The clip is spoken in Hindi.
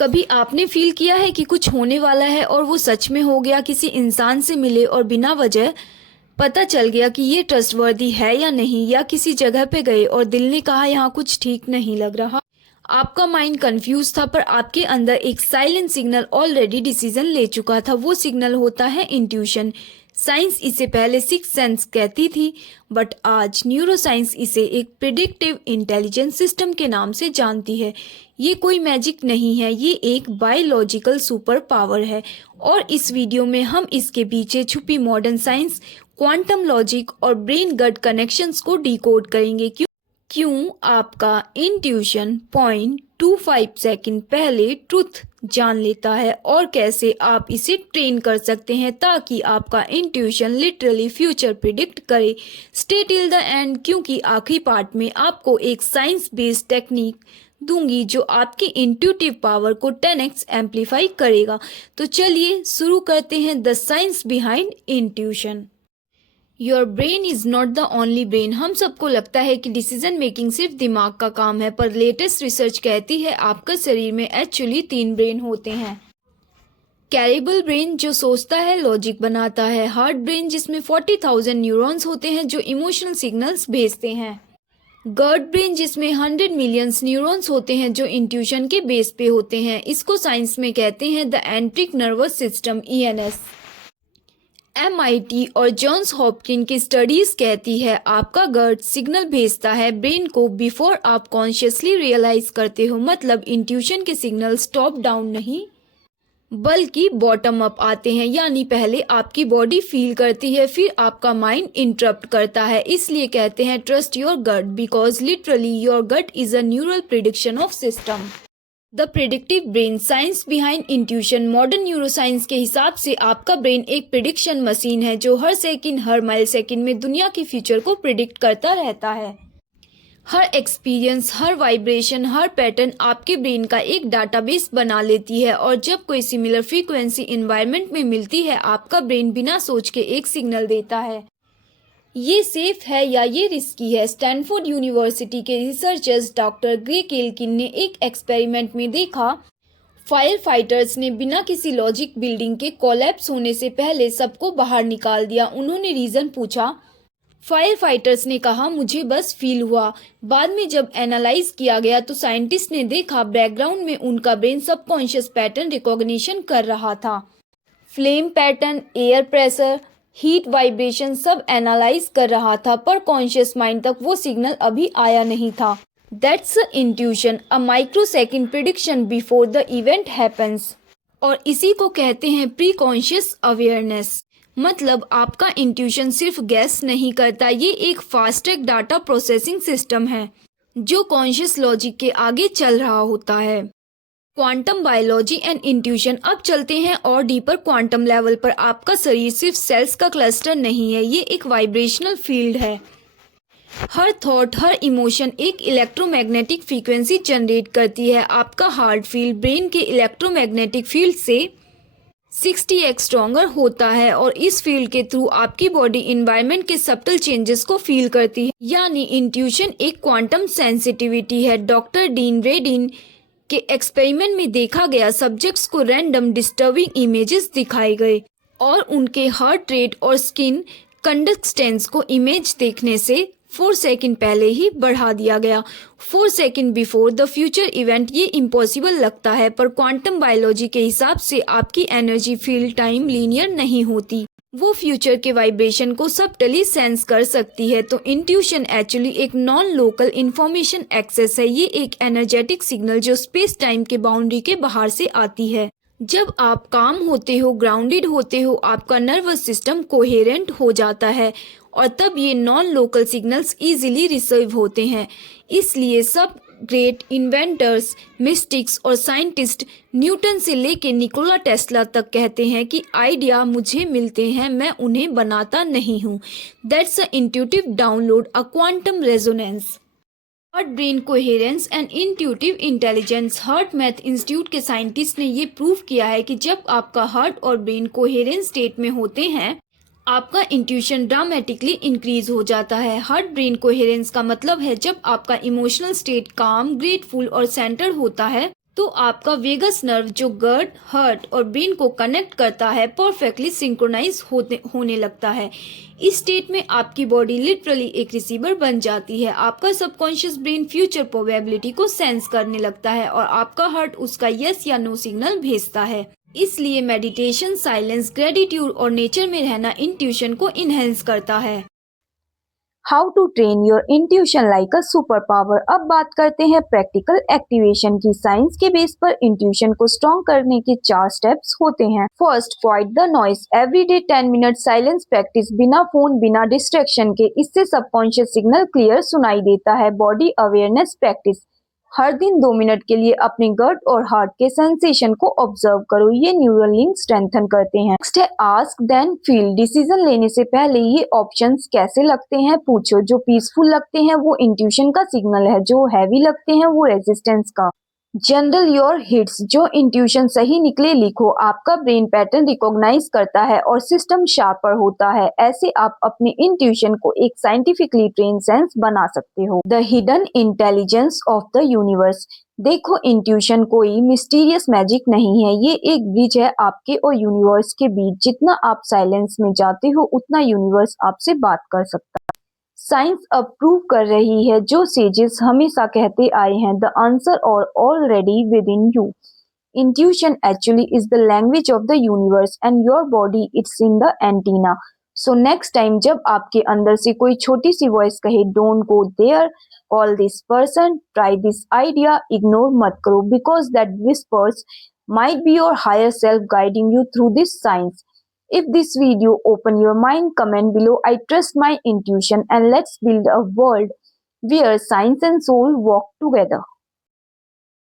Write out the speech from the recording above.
कभी आपने फील किया है कि कुछ होने वाला है और वो सच में हो गया? किसी इंसान से मिले और बिना वजह पता चल गया कि ये ट्रस्टवर्दी है या नहीं, या किसी जगह पे गए और दिल ने कहा यहाँ कुछ ठीक नहीं लग रहा। आपका माइंड कंफ्यूज था, पर आपके अंदर एक साइलेंट सिग्नल ऑलरेडी डिसीजन ले चुका था। वो सिग्नल होता है इंट्यूशन। साइंस इसे पहले सिक्स सेंस कहती थी, बट आज न्यूरोसाइंस इसे एक प्रिडिक्टिव इंटेलिजेंस सिस्टम के नाम से जानती है। ये कोई मैजिक नहीं है, ये एक बायोलॉजिकल सुपर पावर है। और इस वीडियो में हम इसके पीछे छुपी मॉडर्न साइंस, क्वांटम लॉजिक और ब्रेन गट कनेक्शंस को डिकोड करेंगे। क्यों आपका इंट्यूशन 0.25 सेकंड पहले ट्रुथ जान लेता है, और कैसे आप इसे ट्रेन कर सकते हैं ताकि आपका इंट्यूशन लिटरली फ्यूचर प्रिडिक्ट करे। स्टे टिल द एंड, क्योंकि आखिरी पार्ट में आपको एक साइंस बेस्ड टेक्निक दूंगी जो आपकी इंट्यूटिव पावर को 10x एम्पलीफाई करेगा। तो चलिए शुरू करते हैं the science behind intuition. Your brain is not the only brain. हम सबको लगता है कि डिसीजन मेकिंग सिर्फ दिमाग का काम है, पर लेटेस्ट रिसर्च कहती है आपका शरीर में एक्चुअली 3 ब्रेन होते हैं। कैरेबल ब्रेन जो सोचता है, लॉजिक बनाता है। हार्ट ब्रेन जिसमें 40,000 न्यूरॉन्स होते हैं जो इमोशनल सिग्नल्स भेजते हैं। गट ब्रेन जिसमें 100 मिलियंस न्यूरॉन्स होते हैं जो इंट्यूशन के बेस पे होते हैं। इसको साइंस में कहते हैं the एंट्रिक nervous system, ENS। MIT और जॉन्स हॉपकिन की स्टडीज कहती है आपका गट सिग्नल भेजता है ब्रेन को बिफोर आप कॉन्शियसली रियलाइज करते हो। मतलब इंट्यूशन के सिग्नल्स टॉप डाउन नहीं बल्कि बॉटम अप आते हैं, यानी पहले आपकी बॉडी फील करती है, फिर आपका माइंड इंटरप्ट करता है। इसलिए कहते हैं trust your gut, because literally your gut is a neural prediction of system. The predictive brain, science behind intuition. Modern neuroscience के हिसाब से आपका ब्रेन एक प्रिडिक्शन मशीन है जो हर सेकंड, हर माइल सेकंड में दुनिया की फ्यूचर को प्रिडिक्ट करता रहता है। हर एक्सपीरियंस, हर वाइब्रेशन, हर पैटर्न आपके ब्रेन का एक डाटाबेस बना लेती है, और जब कोई सिमिलर फ्रीक्वेंसी एनवायरनमेंट में मिलती है आपका ब्रेन बिना सोच के एक सिग्नल देता है, ये सेफ है या ये रिस्की है। स्टैनफोर्ड यूनिवर्सिटी के रिसर्चर्स डॉक्टर ग्रे केल्किन ने एक एक्सपेरिमेंट में देखा, फायर फाइटर्स ने बिना किसी लॉजिक बिल्डिंग के कोलैप्स होने से पहले सबको बाहर निकाल दिया। उन्होंने रीजन पूछा। फायर फाइटर्स ने कहा मुझे बस फील हुआ। बाद में जब एनालाइज किया गया तो साइंटिस्ट ने देखा बैकग्राउंड में उनका ब्रेन सबकॉन्शियस पैटर्न रिकॉग्निशन कर रहा था। Flame pattern, air pressure, heat, vibration सब एनालाइज कर रहा था, पर कॉन्शियस माइंड तक वो सिग्नल अभी आया नहीं था। That's intuition, a micro second prediction before the event happens. और इसी को कहते हैं प्री कॉन्शियस अवेयरनेस। मतलब आपका इंट्यूशन सिर्फ गैस नहीं करता, ये एक fast track data processing system है जो कॉन्शियस लॉजिक के आगे चल रहा होता है। Quantum biology and intuition. अब चलते हैं और डीपर क्वांटम लेवल पर। आपका शरीर सिर्फ सेल्स का क्लस्टर नहीं है, ये एक वाइब्रेशनल फील्ड है। हर थॉट, हर इमोशन एक इलेक्ट्रोमैग्नेटिक फ्रीक्वेंसी जनरेट करती है। आपका हार्ट फील्ड ब्रेन के इलेक्ट्रोमैग्नेटिक फील्ड से 60x स्ट्रॉन्गर होता है, और इस फील्ड के थ्रू आपकी बॉडी इन्वायरमेंट के सब्टल चेंजेस को फील करती है। यानी इंट्यूशन एक क्वांटम सेंसिटिविटी है। डॉक्टर डीन रेडिन के एक्सपेरिमेंट में देखा गया, सब्जेक्ट्स को रैंडम डिस्टर्बिंग इमेजेस दिखाए गए और उनके हार्ट रेट और स्किन कंडक्टेंस को इमेज देखने से 4 सेकंड पहले ही बढ़ा दिया गया। 4 second before the future event. ये इम्पॉसिबल लगता है, पर क्वांटम बायोलॉजी के हिसाब से आपकी एनर्जी फील्ड टाइम लीनियर नहीं होती, वो फ्यूचर के वाइब्रेशन को सबटली सेंस कर सकती है। तो इंट्यूशन एक्चुअली एक नॉन लोकल इंफॉर्मेशन एक्सेस है। ये एक एनर्जेटिक सिग्नल जो स्पेस टाइम के बाउंड्री के बाहर से आती है। जब आप काम होते हो, ग्राउंडेड होते हो, आपका नर्वस सिस्टम कोहेरेंट हो जाता है, और तब ये non local signals easily receive होते हैं। इसलिए सब ग्रेट इन्वेंटर्स, मिस्टिक्स और साइंटिस्ट, न्यूटन से लेके निकोला टेस्ला तक कहते हैं कि आइडिया मुझे मिलते हैं, मैं उन्हें बनाता नहीं हूँ। That's a intuitive download, a quantum resonance. Heart brain coherence and intuitive intelligence. Heart math institute के साइंटिस्ट ने ये प्रूव किया है कि जब आपका हार्ट और ब्रेन कोहेरेंस स्टेट में होते हैं आपका इंट्यूशन ड्रामेटिकली इंक्रीज हो जाता है। हार्ट ब्रेन कोहेरेंस का मतलब है जब आपका इमोशनल स्टेट काम, ग्रेटफुल और सेंटर्ड होता है तो आपका वेगस नर्व जो गट, हार्ट और ब्रेन को कनेक्ट करता है परफेक्टली सिंक्रोनाइज होने लगता है। इस स्टेट में आपकी बॉडी लिटरली एक रिसीवर बन जाती है। आपका सबकॉन्शियस ब्रेन फ्यूचर प्रोबेबिलिटी को सेंस करने लगता है और आपका हार्ट उसका यस या नो सिग्नल भेजता है। इसलिए मेडिटेशन, साइलेंस, ग्रेटिट्यूड और नेचर में रहना इंट्यूशन को इनहेंस करता है। How to train your intuition like a superpower. अब बात करते हैं प्रैक्टिकल एक्टिवेशन की। साइंस के बेस पर इंट्यूशन को स्ट्रॉन्ग करने के 4 स्टेप्स होते हैं। First, quiet the noise. Everyday 10 minute silence practice, बिना फोन, बिना डिस्ट्रैक्शन के। इससे सबकॉन्शियस सिग्नल क्लियर सुनाई देता है। बॉडी अवेयरनेस प्रैक्टिस, हर दिन 2 मिनट के लिए अपने गट और हार्ट के सेंसेशन को ऑब्जर्व करो, ये न्यूरल लिंक स्ट्रेंथन करते हैं। नेक्स्ट है आस्क देन फील। डिसीजन लेने से पहले ये ऑप्शंस कैसे लगते हैं पूछो। जो पीसफुल लगते हैं वो इंट्यूशन का सिग्नल है, जो हैवी लगते हैं वो रेजिस्टेंस का। General your hits. जो इंट्यूशन सही निकले लिखो। आपका ब्रेन पैटर्न रिकॉग्नाइज करता है और सिस्टम शार्पर होता है। ऐसे आप अपने इंट्यूशन को एक साइंटिफिकली ट्रेन सेंस बना सकते हो। The hidden intelligence of the universe. देखो, इंट्यूशन कोई मिस्टीरियस मैजिक नहीं है, ये एक ब्रिज है आपके और यूनिवर्स के बीच। जितना आप साइलेंस में जाते हो उतना यूनिवर्स आपसे बात कर सकता है। साइंस अब प्रूव कर रही है जो सेजेस हमेशा कहते आए हैं, the answer are already within you. Intuition actually is the language of the universe and your body it's in the antenna. So next time जब आपके अंदर से कोई छोटी सी वॉइस कहे don't go there, call this person, try this idea, ignore मत करो, because that whispers might be your higher self guiding you through this science. If this video opened your mind, comment below I trust my intuition, and let's build a world where science and soul walk together.